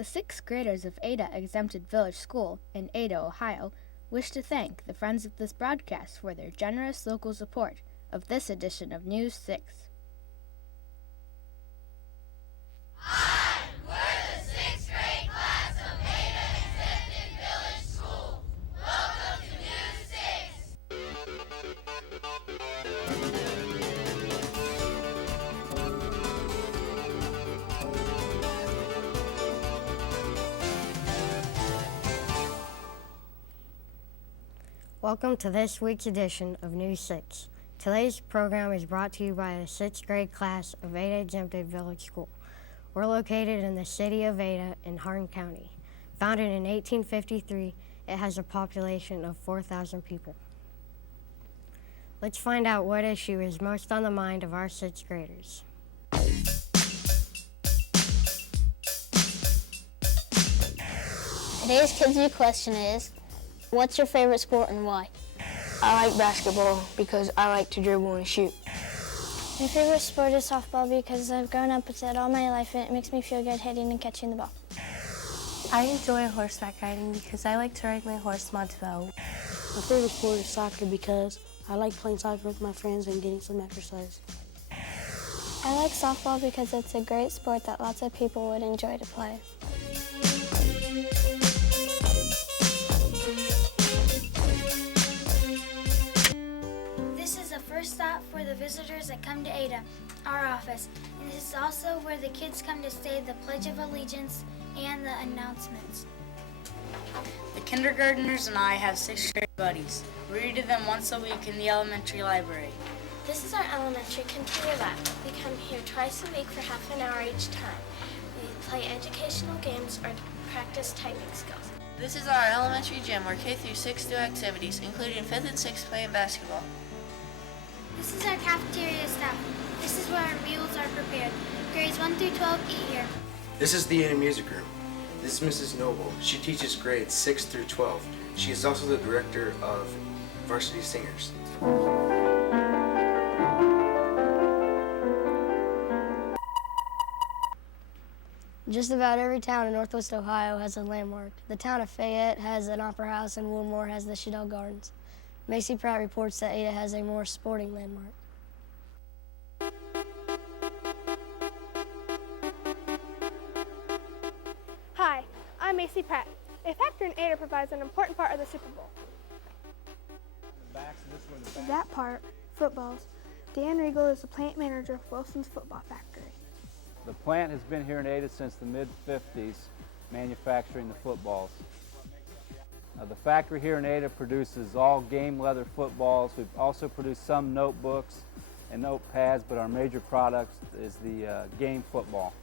The sixth graders of Ada Exempted Village School in Ada, Ohio, wish to thank the friends of this broadcast for their generous local support of this edition of News 6. Hi, we're the sixth grade class of Ada Exempted Village School. Welcome to News 6. Welcome to this week's edition of News 6. Today's program is brought to you by the 6th grade class of Ada Exempted Village School. We're located in the city of Ada in Hardin County. Founded in 1853, it has a population of 4,000 people. Let's find out what issue is most on the mind of our 6th graders. Today's Kids View question is, what's your favorite sport and why? I like basketball because I like to dribble and shoot. My favorite sport is softball because I've grown up with it all my life and it makes me feel good hitting and catching the ball. I enjoy horseback riding because I like to ride my horse Montevideo. My favorite sport is soccer because I like playing soccer with my friends and getting some exercise. I like softball because it's a great sport that lots of people would enjoy to play. This is a first stop for the visitors that come to Ada, our office, and this is also where the kids come to say the Pledge of Allegiance and the announcements. The kindergartners and I have 6th grade buddies. We read to them once a week in the elementary library. This is our elementary computer lab. We come here twice a week for half an hour each time. We play educational games or practice typing skills. This is our elementary gym where K through 6 do activities, including 5th and 6th playing basketball. This is our cafeteria staff. This is where our meals are prepared. Grades 1 through 12 eat here. This is the Ada Music Room. This is Mrs. Noble. She teaches grades 6 through 12. She is also the director of Varsity Singers. Just about every town in Northwest Ohio has a landmark. The town of Fayette has an opera house and Wilmore has the Shadell Gardens. Macy Pratt reports that Ada has a more sporting landmark. Hi, I'm Macy Pratt. A factory in Ada provides an important part of the Super Bowl. That part, footballs. Dan Riegel is the plant manager of Wilson's Football Factory. The plant has been here in Ada since the mid-50s, manufacturing the footballs. The factory here in Ada produces all game leather footballs. We've also produced some notebooks and notepads, but our major product is the game football.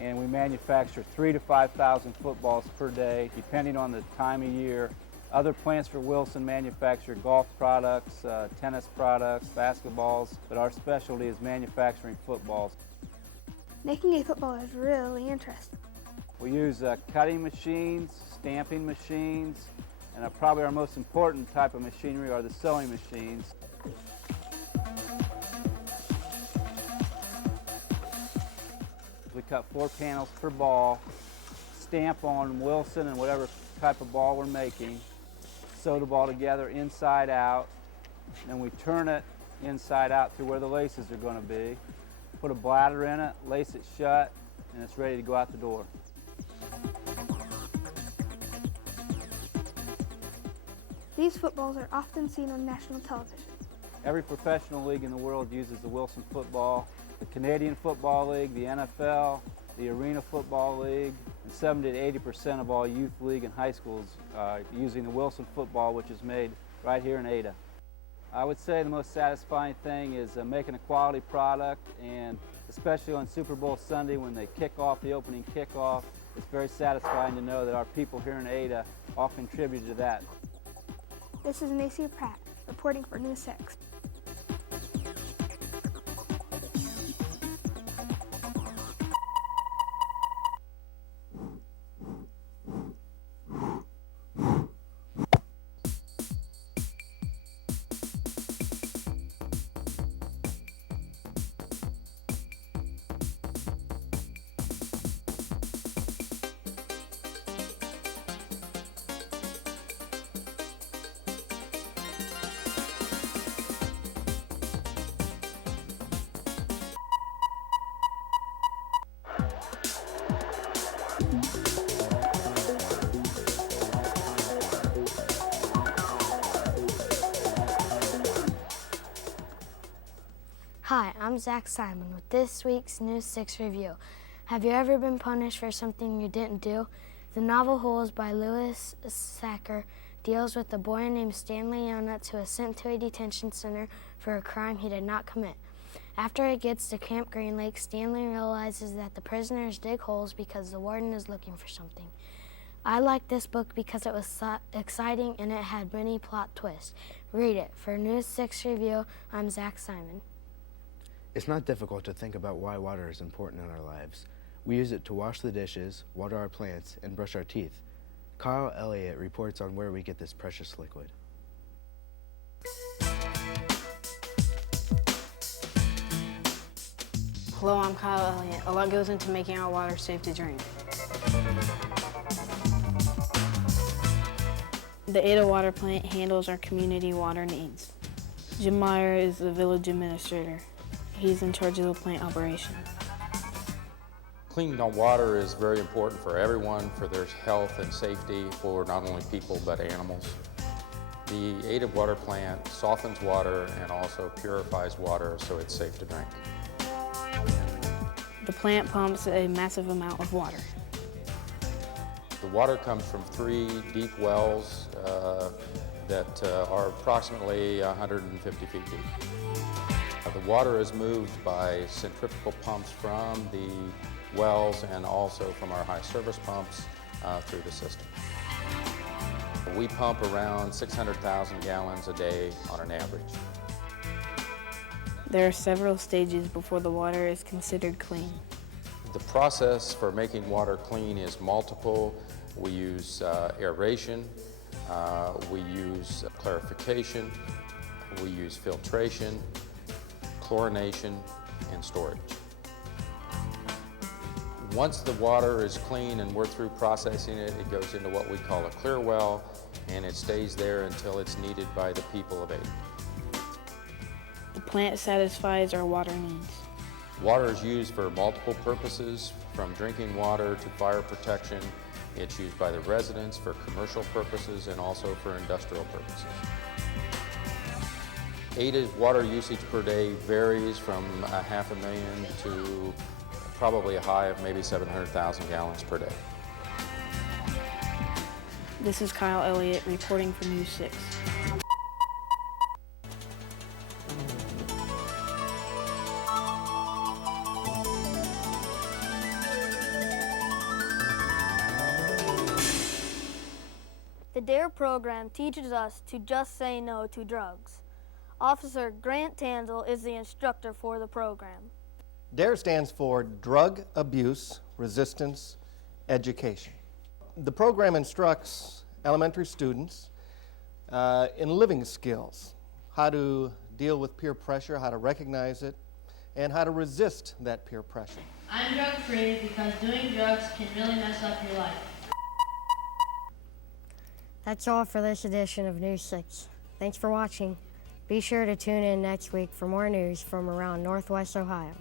And we manufacture 3,000 to 5,000 footballs per day, depending on the time of year. Other plants for Wilson manufacture golf products, tennis products, basketballs, but our specialty is manufacturing footballs. Making a football is really interesting. We use cutting machines, stamping machines, and probably our most important type of machinery are the sewing machines. We cut 4 panels per ball, stamp on Wilson and whatever type of ball we're making, sew the ball together inside out, and then we turn it inside out to where the laces are going to be, put a bladder in it, lace it shut, and it's ready to go out the door. These footballs are often seen on national television. Every professional league in the world uses the Wilson football. The Canadian Football League, the NFL, the Arena Football League, and 70 to 80% of all youth league and high schools using the Wilson football, which is made right here in Ada. I would say the most satisfying thing is making a quality product, and especially on Super Bowl Sunday when they kick off the opening kickoff, it's very satisfying to know that our people here in Ada all contributed to that. This is Macy Pratt, reporting for News 6. Hi, I'm Zach Simon with this week's News 6 review. Have you ever been punished for something you didn't do? The novel Holes by Lewis Sacker deals with a boy named Stanley Yonutz who is sent to a detention center for a crime he did not commit. After he gets to Camp Green Lake, Stanley realizes that the prisoners dig holes because the warden is looking for something. I liked this book because it was exciting and it had many plot twists. Read it. For News 6 Review, I'm Zach Simon. It's not difficult to think about why water is important in our lives. We use it to wash the dishes, water our plants, and brush our teeth. Kyle Elliott reports on where we get this precious liquid. Hello, I'm Kyle Elliott. A lot goes into making our water safe to drink. The Ada Water Plant handles our community water needs. Jim Meyer is the village administrator. He's in charge of the plant operation. Clean water is very important for everyone, for their health and safety, for not only people but animals. The Ada Water Plant softens water and also purifies water so it's safe to drink. The plant pumps a massive amount of water. The water comes from 3 deep wells that are approximately 150 feet deep. The water is moved by centrifugal pumps from the wells and also from our high service pumps through the system. We pump around 600,000 gallons a day on an average. There are several stages before the water is considered clean. The process for making water clean is multiple. We use aeration, we use clarification, we use filtration, chlorination, and storage. Once the water is clean and we're through processing it, it goes into what we call a clear well, and it stays there until it's needed by the people of Ada. The plant satisfies our water needs. Water is used for multiple purposes, from drinking water to fire protection. It's used by the residents for commercial purposes and also for industrial purposes. Ada's water usage per day varies from 500,000 to probably a high of maybe 700,000 gallons per day. This is Kyle Elliott reporting for News 6. The DARE program teaches us to just say no to drugs. Officer Grant Tanzel is the instructor for the program. DARE stands for Drug Abuse Resistance Education. The program instructs elementary students in living skills, how to deal with peer pressure, how to recognize it, and how to resist that peer pressure. I'm drug-free because doing drugs can really mess up your life. That's all for this edition of News 6. Thanks for watching. Be sure to tune in next week for more news from around Northwest Ohio.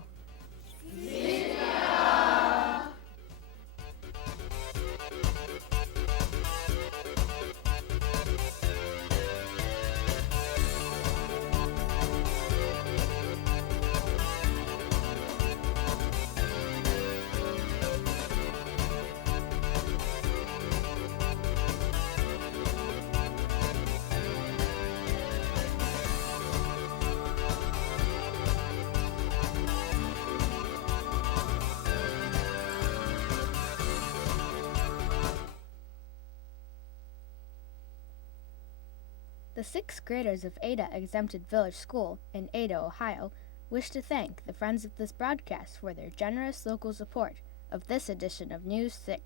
The 6th graders of Ada Exempted Village School in Ada, Ohio, wish to thank the friends of this broadcast for their generous local support of this edition of News 6.